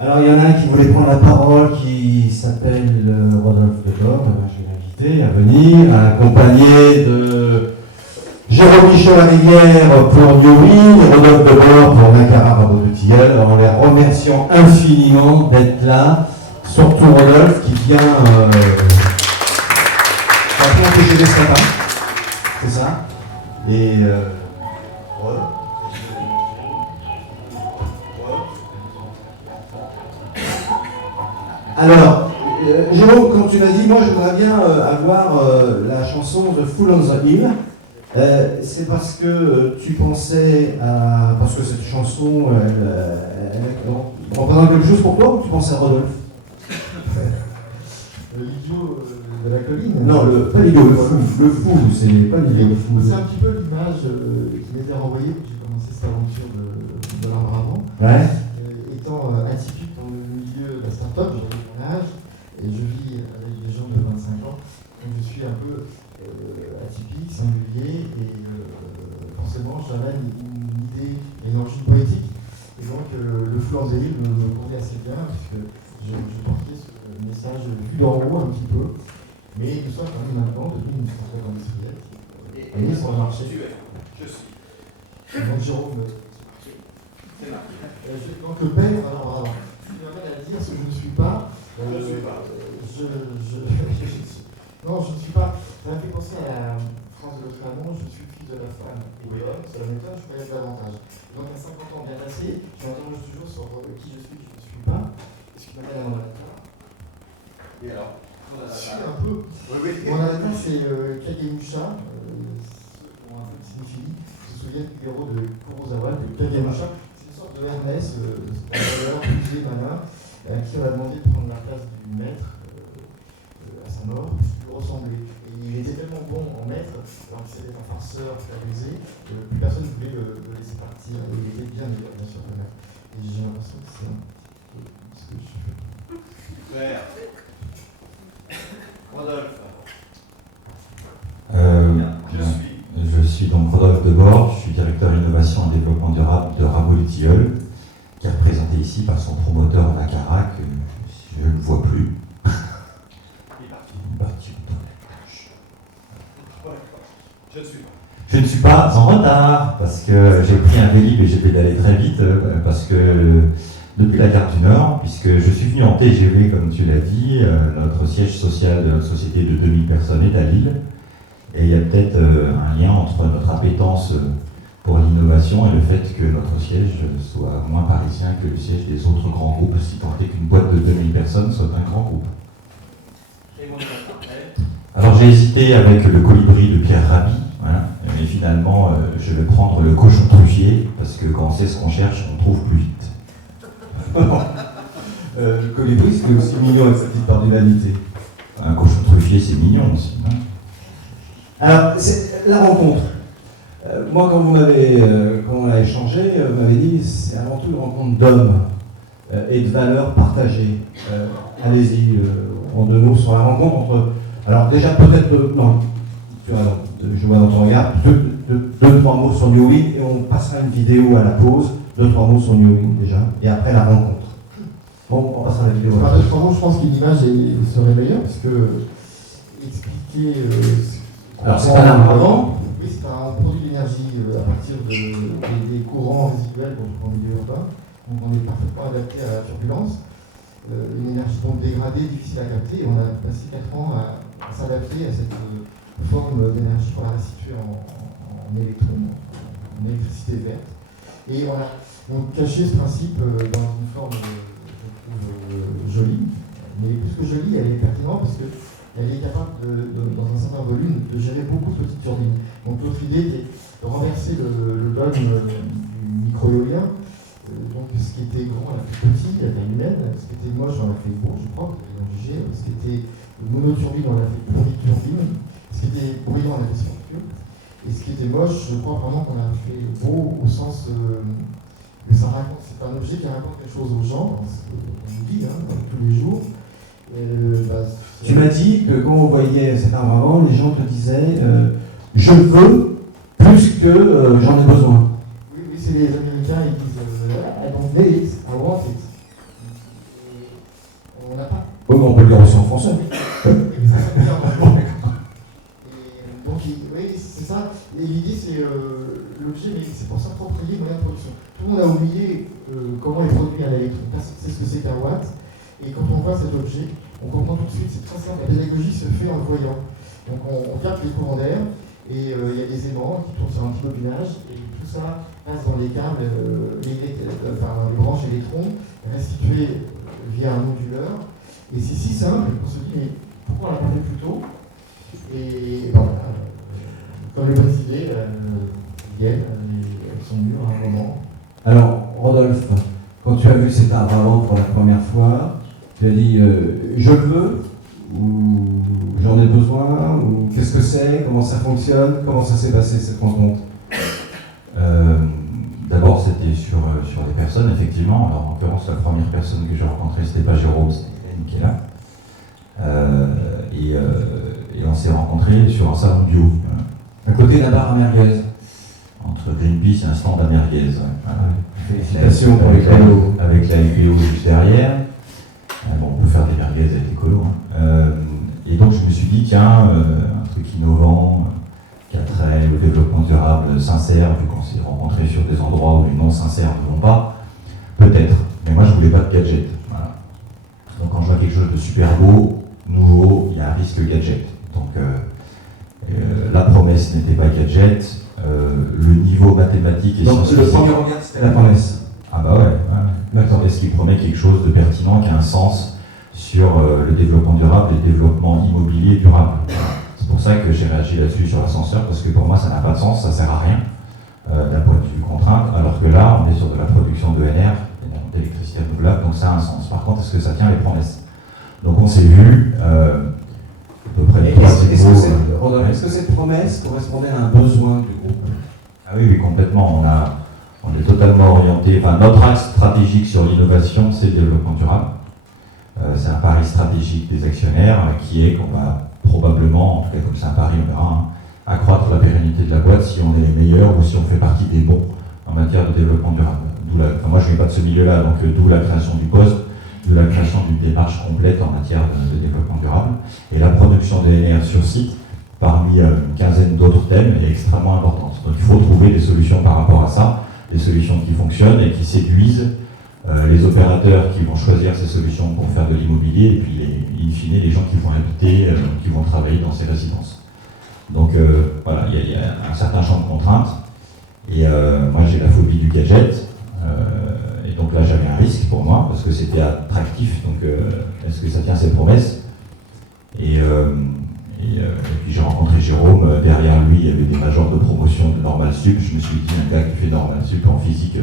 Alors il y en a un qui voulait prendre la parole, qui s'appelle Rodolphe Debord. Je vais l'inviter à venir, accompagné de Jérôme Michaud la Rivière pour Newey, et Rodolphe Debord pour Nacara Rabot de Tilleul, en les remerciant infiniment d'être là, surtout Rodolphe qui vient prendre le TGV ce matin, c'est ça. Et alors, Jérôme, quand tu m'as dit, moi je voudrais bien avoir la chanson The Fool on the Hill, c'est parce que tu pensais à. Parce que cette chanson, elle représente quelque chose pour toi ou tu pensais à Rodolphe? L'idiot de la colline. Non, pas l'idiot, le fou, c'est pas l'idiot, le fou. C'est un petit peu l'image qui m'était renvoyée quand j'ai commencé cette aventure de l'arbre avant. Ouais. Étant atypique dans le milieu de la start-up, j'avais mon âge et je vis avec des gens de 25 ans. Donc je suis un peu atypique, singulier et forcément j'amène une idée et une origine poétique. Et donc le flou en zélile me convient assez bien puisque je portais ce message vu d'en haut un petit peu. Mais nous sommes quand même maintenant devenus une start-up industrielle et mis sur le marché. Je suis. Donc Jérôme, C'est marqué. donc le père, alors, tu m'amènes à dire ce que je ne suis pas. Je ne suis pas. Non, je ne suis pas. Ça m'a fait penser à la phrase de Flamand, je suis fils de la femme et de l'homme, c'est la méthode, je connais davantage. Donc à 50 ans bien passé, je m'interroge toujours sur qui je suis, qui je ne suis pas, et ce qui m'amène à mon avatar. Et alors Si, un peu. Oui. Mon avatar, c'est Kagemusha, ceux qui ont un peu de cinéphilie, se souviennent du héros de Kurosawa, de Kagemusha. C'est une sorte de Hermès, c'est un valeur, musée, malin, qui on a demandé de prendre la place du maître à sa mort, parce qu'il lui ressemblait. Et il était tellement bon en maître, alors que c'était un farceur, abusé, plus personne ne voulait le laisser partir. Et il était bien meilleur, bien sûr, le maître. Et j'ai l'impression que c'est un peu ce que je fais. Super. Rodolphe. Je suis donc Rodolphe Debord, je suis directeur innovation et développement durable de Rabot de Tilleul, qui est représenté ici par son promoteur Nacara, que je ne vois plus. Il est parti. Il est parti. Je ne suis pas. Je ne suis pas en retard, parce que j'ai pris un Vélib et j'ai pédalé très vite, parce que depuis la gare du Nord, puisque je suis venu en TGV, comme tu l'as dit, notre siège social de notre société de 2000 personnes est à Lille, et il y a peut-être un lien entre notre appétence pour l'innovation et le fait que notre siège soit moins parisien que le siège des autres grands groupes, si tant est qu'une boîte de 2000 personnes soit un grand groupe. Et mon avatar. Alors j'ai hésité avec le colibri de Pierre Rabhi, voilà, mais finalement je vais prendre le cochon truffier, parce que quand on sait ce qu'on cherche, on trouve plus vite. Le colibri, c'est aussi mignon avec sa petite part d'humanité. Un cochon truffier, c'est mignon aussi. Hein. Alors, c'est la rencontre. Moi, quand on a échangé, vous m'avez dit, c'est avant tout une rencontre d'hommes et de valeurs partagées. Allez-y, en deux mots, sur la rencontre entre. Alors, déjà, peut-être. Non, je vois dans ton regard, deux, trois mots sur Newey, et on passera une vidéo à la pause. Deux, trois mots sur Newey, déjà, et après la rencontre. Bon, on passe à la vidéo. Enfin, deux, trois mots, je pense qu'une image serait meilleure, parce que expliquer. Alors, c'est un arbre avant. Oui, c'est un produit d'énergie à partir des courants résiduels en milieu urbain. Donc on est parfaitement adapté à la turbulence. Une énergie donc dégradée, difficile à capter. Et on a passé 4 ans à s'adapter à cette forme d'énergie pour la restituer en électrons, en électricité verte. Et on a donc caché ce principe dans une forme, je trouve, jolie. Mais plus que jolie, elle est pertinente parce que elle est capable, dans un certain volume, de gérer beaucoup de petites turbines. Donc l'autre idée était de renverser le dogme du micro-éolien. Donc ce qui était grand, on l'a fait petit, la taille humaine. Ce qui était moche, on l'a fait beau, je crois, vous allez en juger. Ce qui était monoturbine, on l'a fait polyturbine. Ce qui était bruyant, on l'a fait spiritueux. Et ce qui était moche, je crois vraiment qu'on l'a fait beau au sens que ça raconte. C'est un objet qui raconte quelque chose aux gens, on nous dit, tous les jours. Tu m'as dit que quand on voyait cet arbre avant, les gens te disaient je veux plus que j'en ai besoin. Oui, c'est les Américains, ils disent I don't need it, I want it. l'avez reçu en français. Donc, oui, c'est ça. Et l'idée, c'est l'objet, mais c'est pour s'approprier le moyen de production. Tout le monde a oublié comment est produit un électron. Personne ne sait ce que c'est qu'un watt. Et quand on voit cet objet, on comprend tout de suite, c'est très simple. La pédagogie se fait en le voyant. Donc, on capte les courants d'air, et il y a des aimants qui tournent sur un petit bobinage, et tout ça passe dans les câbles, les branches électrons, restituées via un onduleur. Et c'est si simple qu'on se dit, mais pourquoi on l'a pas fait plus tôt? Et ben voilà, comme les bonnes idées viennent, elles sont mûres à un moment. Alors, Rodolphe, quand tu as vu cet arbre à vendre pour la première fois, tu as dit je le veux, ou j'en ai besoin, ou qu'est-ce que c'est, comment ça fonctionne, comment ça s'est passé cette rencontre? D'abord, c'était sur les personnes, effectivement. Alors, en l'occurrence, la première personne que j'ai rencontrée, c'était pas Jérôme, c'était Hélène qui est là. Et on s'est rencontrés sur un salon bio. À côté d'un bar à merguez. Entre Greenpeace et un stand à merguez. Voilà. Félicitations pour les cadeaux. Avec la LPO juste derrière. Bon, on peut faire des merguez avec les colos. Et donc, je me suis dit, tiens, un truc innovant, qui a trait au développement durable, sincère, vu qu'on s'est rencontrés sur des endroits où les non sincères ne vont pas, peut-être. Mais moi, je voulais pas de gadget. Voilà. Donc, quand je vois quelque chose de super beau, nouveau, il y a un risque gadget. Donc, la promesse n'était pas gadget, le niveau mathématique et donc, scientifique. le premier regard, c'était la promesse. Ah bah ouais. D'accord. Est-ce qu'il promet quelque chose de pertinent, qui a un sens sur le développement durable et le développement immobilier durable? C'est pour ça que j'ai réagi là-dessus sur l'ascenseur, parce que pour moi, ça n'a pas de sens, ça sert à rien d'un point de vue contrainte, alors que là, on est sur de la production d'ENR, d'électricité renouvelable, donc ça a un sens. Par contre, est-ce que ça tient les promesses? Donc on s'est vu à peu près Est-ce que cette promesse correspondait à un besoin du groupe? Ah oui, complètement. On est totalement orienté. Enfin, notre axe stratégique sur l'innovation, c'est le développement durable. C'est un pari stratégique des actionnaires qui est qu'on va probablement, en tout cas comme c'est un pari, on verra, accroître la pérennité de la boîte si on est les meilleurs ou si on fait partie des bons en matière de développement durable. Moi, je ne viens pas de ce milieu-là, donc d'où la création du poste, de la création d'une démarche complète en matière de développement durable. Et la production d'ENR sur site, parmi une quinzaine d'autres thèmes, est extrêmement importante. Donc il faut trouver des solutions par rapport à ça, des solutions qui fonctionnent et qui séduisent les opérateurs qui vont choisir ces solutions pour faire de l'immobilier, et puis in fine les gens qui vont habiter, qui vont travailler dans ces résidences. Donc voilà, il y a un certain champ de contraintes, et moi j'ai la phobie du gadget, et donc là j'avais un risque pour moi, parce que c'était attractif, donc est-ce que ça tient ses promesses? Et puis j'ai rencontré Jérôme, derrière lui il y avait des majors de promotion de Normal Sup. Je me suis dit, un gars qui fait Normal Sup en physique,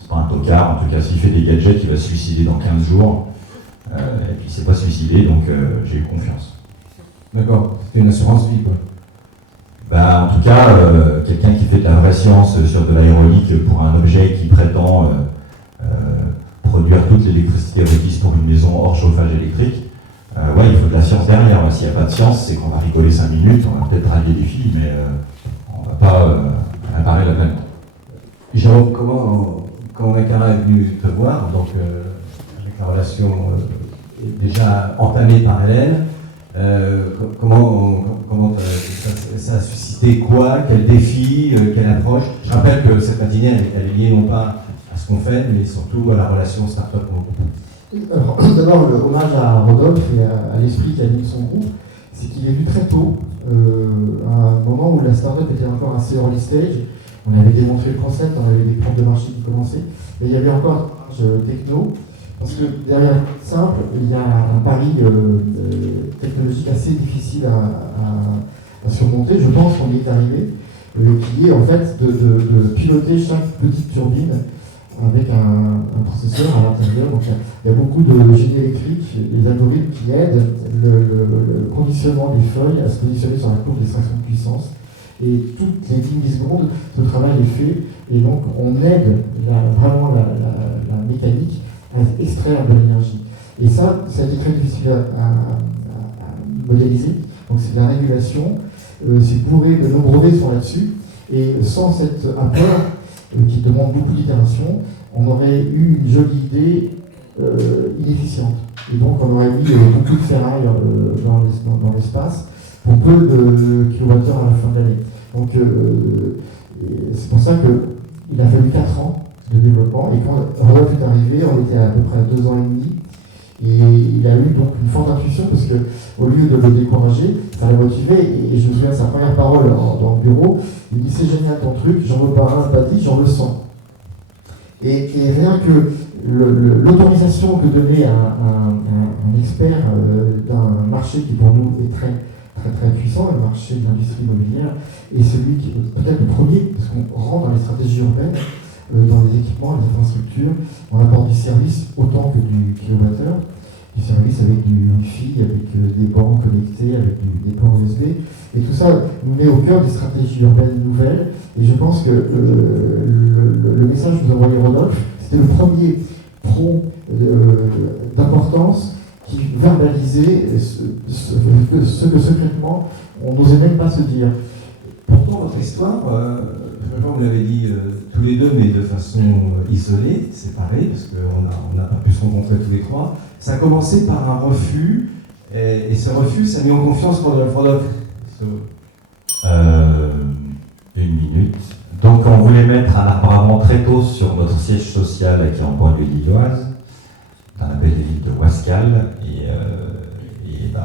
c'est pas un tocard, en tout cas s'il fait des gadgets, il va se suicider dans 15 jours, et puis il s'est pas suicidé, donc j'ai eu confiance. D'accord, c'était une assurance vie, quoi. En tout cas, quelqu'un qui fait de la vraie science sur de l'aérolique pour un objet qui prétend produire toute l'électricité requise pour une maison hors chauffage électrique, ouais, il faut de la science derrière. S'il n'y a pas de science, c'est qu'on va rigoler 5 minutes, on va peut-être rallier des filles, mais on ne va pas réparer la planète. Jérôme, quand Nakara est venu te voir, donc avec la relation déjà entamée par Hélène, comment ça a suscité quoi? Quel défi? Quelle approche? Je rappelle que cette matinée, elle est liée non pas à ce qu'on fait, mais surtout à la relation start-up. Alors, d'abord, le hommage à Rodolphe et à l'esprit qui anime son groupe, c'est qu'il est vu très tôt, à un moment où la start-up était encore assez early stage. On avait démontré le concept, on avait des preuves de marché qui commençaient, mais il y avait encore un techno, parce que derrière simple, il y a un pari technologique assez difficile à surmonter. Je pense qu'on y est arrivé, qui est en fait de piloter chaque petite turbine avec un processeur à l'intérieur. Donc il y a beaucoup de génie électrique et des algorithmes qui aident le conditionnement des feuilles à se positionner sur la courbe d'extraction de puissance. Et toutes les 10 millisecondes, ce travail est fait, et donc on aide vraiment la mécanique à extraire de l'énergie. Et ça a été très difficile à modéliser. Donc c'est de la régulation, c'est bourré de nombreux brevets sont là-dessus, et sans cet apport qui demande beaucoup d'itération, on aurait eu une jolie idée inefficiente. Et donc on aurait mis beaucoup de ferraille dans l'espace pour peu de kilowattheures à la fin de l'année. Donc c'est pour ça qu'il a fallu 4 ans de développement. Et quand Rodolphe est arrivé, on était à peu près à 2 ans et demi. Et il a eu donc une forte intuition parce qu'au lieu de le décourager, ça l'a motivé. Et je me souviens de sa première parole dans le bureau. Il dit: c'est génial ton truc, j'en veux pas un, pas 10, j'en veux 100. Et rien que l'autorisation que donnait un expert d'un marché qui pour nous est très très très puissant, le marché de l'industrie immobilière, et celui qui est peut-être le premier, parce qu'on rentre dans les stratégies urbaines, dans les équipements, les infrastructures, on apporte du service autant que du kilowattheure, du service avec du Wi-Fi, avec des bancs connectés, avec des ports USB, et tout ça nous met au cœur des stratégies urbaines nouvelles, et je pense que le message que nous envoyait Rodolphe, c'était le premier tronc d'importance qui verbalisait ce que secrètement on n'osait même pas se dire. Pourtant, votre histoire, je crois que vous l'avez dit tous les deux, mais de façon isolée, séparée, parce qu'on n'a pas pu se rencontrer tous les trois, ça a commencé par un refus, et ce refus, ça a mis en confiance Rodolphe. Une minute. Donc on voulait mettre un arbre à vent très tôt sur notre siège social qui est en banlieue lilloise, dans la belle ville de Wascal, et ben,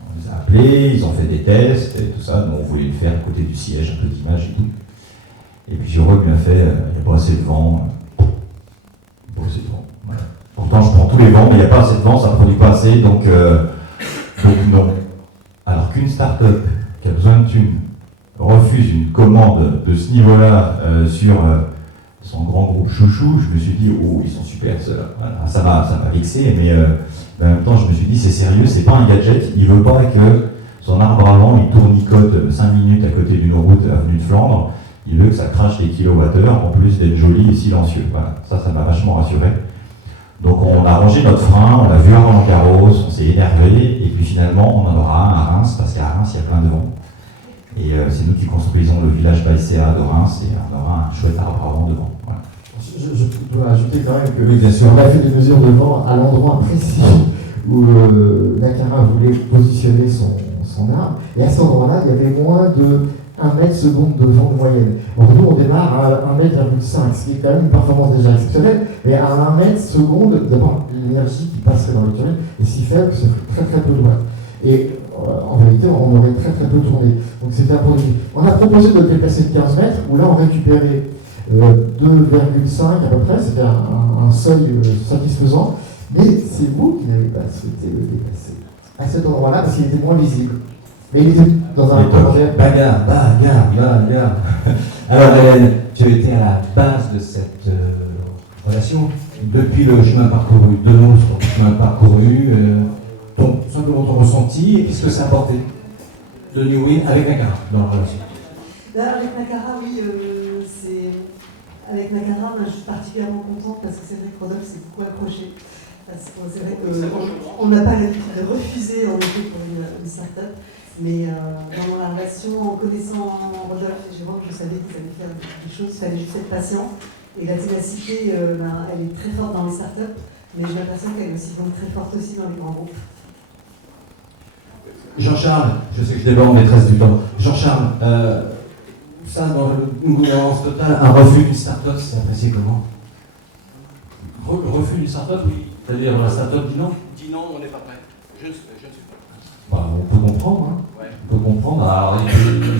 on les a appelés, ils ont fait des tests et tout ça, nous on voulait le faire à côté du siège, un peu d'image et tout. Et puis Jérôme lui a fait, il n'y a pas assez de vent, pas assez de vent. Voilà. Pourtant je prends tous les vents, mais il n'y a pas assez de vent, ça ne produit pas assez, donc non. Alors qu'une start-up qui a besoin de thunes refuse une commande de ce niveau-là sur son grand groupe chouchou, je me suis dit, oh, ils sont super ceux-là. Voilà. Ça m'a vexé, mais en même temps, je me suis dit, c'est sérieux, c'est pas un gadget, il veut pas que son arbre à vent, il tournicote 5 minutes à côté d'une route avenue de Flandre, il veut que ça crache des kilowattheures, en plus d'être joli et silencieux. Voilà. Ça m'a vachement rassuré. Donc on a rangé notre frein, on a vu un Roland Garros, on s'est énervé, et puis finalement, on en aura un à Reims, parce qu'à Reims, il y a plein de vent. Et c'est nous qui construisons le village Baïséa de Reims et on aura un chouette arbre à vent devant. Voilà. Je dois ajouter quand même que oui, bien sûr. on a fait des mesures de vent à l'endroit précis où Nakara voulait positionner son arbre. Et à cet endroit-là, il y avait moins de 1 mètre seconde de vent de moyenne. Donc nous, on démarre à 1,5 mètre, ce qui est quand même une performance déjà exceptionnelle. Mais à 1 mètre seconde, d'abord, l'énergie qui passerait dans les tunnels est si faible que ça fait très très peu de watts. Et en réalité, on aurait très très peu tourné. Donc c'était un point de vue. On a proposé de le déplacer de 15 mètres, où là on récupérait 2,5 à peu près, c'était un seuil satisfaisant, mais c'est vous qui n'avez pas souhaité le déplacer à cet endroit-là parce qu'il était moins visible. Mais il était dans un projet. Bagarre. Alors Hélène, tu as été à la base de cette relation, depuis le chemin parcouru, de notre chemin parcouru, simplement ton ressenti et qu'est-ce que ça a apporté de New Win avec Nakara dans la relation. Là, avec Nakara, oui, avec Nakara, je suis particulièrement contente parce que c'est vrai que Rodolphe s'est beaucoup accroché. Parce que c'est vrai qu'on n'a pas l'habitude de refuser en effet pour une start-up, mais dans la relation, en connaissant Rodolphe et Jérôme, je savais qu'ils allaient faire des choses, il fallait juste être patient. Et la ténacité, elle est très forte dans les start-up, mais j'ai l'impression qu'elle est aussi donc très forte aussi dans les grands groupes. Jean-Charles, je sais que je déborde, maîtresse du temps. Jean-Charles, ça, dans une gouvernance totale, un refus d'une start-up, c'est apprécié comment? Refus d'une start-up, oui. C'est-à-dire la start-up dit non? Dis non, on n'est pas prêt. Je ne suis pas prêt. Bah, on peut comprendre. Hein. Ouais. On peut comprendre. Alors,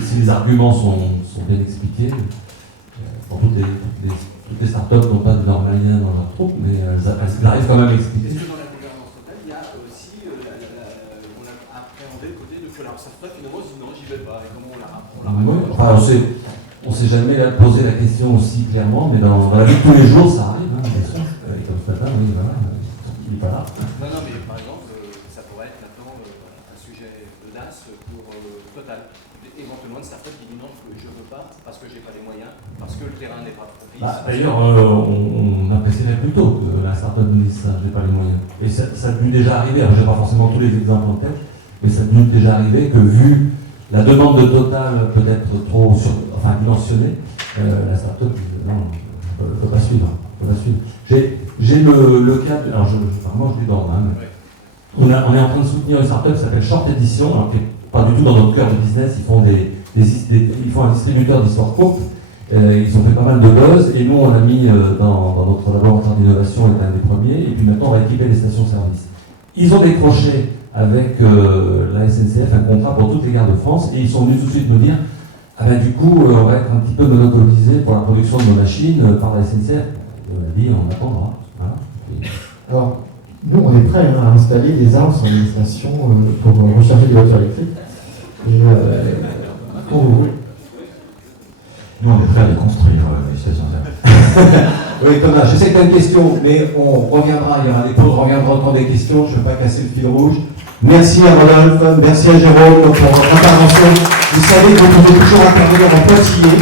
si les arguments sont bien expliqués, toutes les start-up n'ont pas de normalien dans leur troupe, mais elles arrivent quand même à expliquer. Est-ce que dans la gouvernance totale, il y a aussi, on a appréhendé le côté de la start-up, finalement, on se dit non, j'y vais pas, et comment on la Oui, enfin, on s'est jamais posé la question aussi clairement, mais dans la vie de tous les jours, ça arrive, hein, bien sûr. Comme ce matin, oui, voilà, il n'est pas là. Non, mais par exemple, ça pourrait être maintenant un sujet de DAS pour Total. Éventuellement, une start-up qui dit non, je ne veux pas, parce que je n'ai pas les moyens, parce que le terrain n'est pas propice. D'ailleurs, on apprécierait plutôt que la start-up nous dise ça, je n'ai pas les moyens. Et ça a dû déjà arriver, je n'ai pas forcément tous les exemples en tête, mais ça a dû déjà arriver que vu la demande de Total peut-être trop dimensionnée, la start-up dit non, je ne peux pas suivre. J'ai le cas, alors vraiment je lui donne, hein, On est en train de soutenir une startup qui s'appelle Short Edition, alors qui n'est pas du tout dans notre cœur de business. Ils font un distributeur d'histoires courtes. Ils ont fait pas mal de buzz et nous on a mis dans notre laboratoire d'innovation, on est un des premiers, et puis maintenant on va équiper les stations-service. Ils ont décroché avec la SNCF un contrat pour toutes les gares de France et ils sont venus tout de suite nous dire ah ben du coup on va être un petit peu monopolisé pour la production de nos machines par la SNCF. Et on a dit on attendra. Voilà. Alors, nous, on est prêts à installer des arbres sur les stations pour recharger des voitures électriques. Et, pour vous. Nous, on est prêts à les construire, les stations-service. Oui, Thomas, je sais que tu as une question, mais on reviendra, il y aura des pauses, on reviendra au temps des questions, je ne veux pas casser le fil rouge. Merci à Rodolphe, merci à Jérôme pour votre intervention. Vous savez que vous pouvez toujours intervenir en pointillé.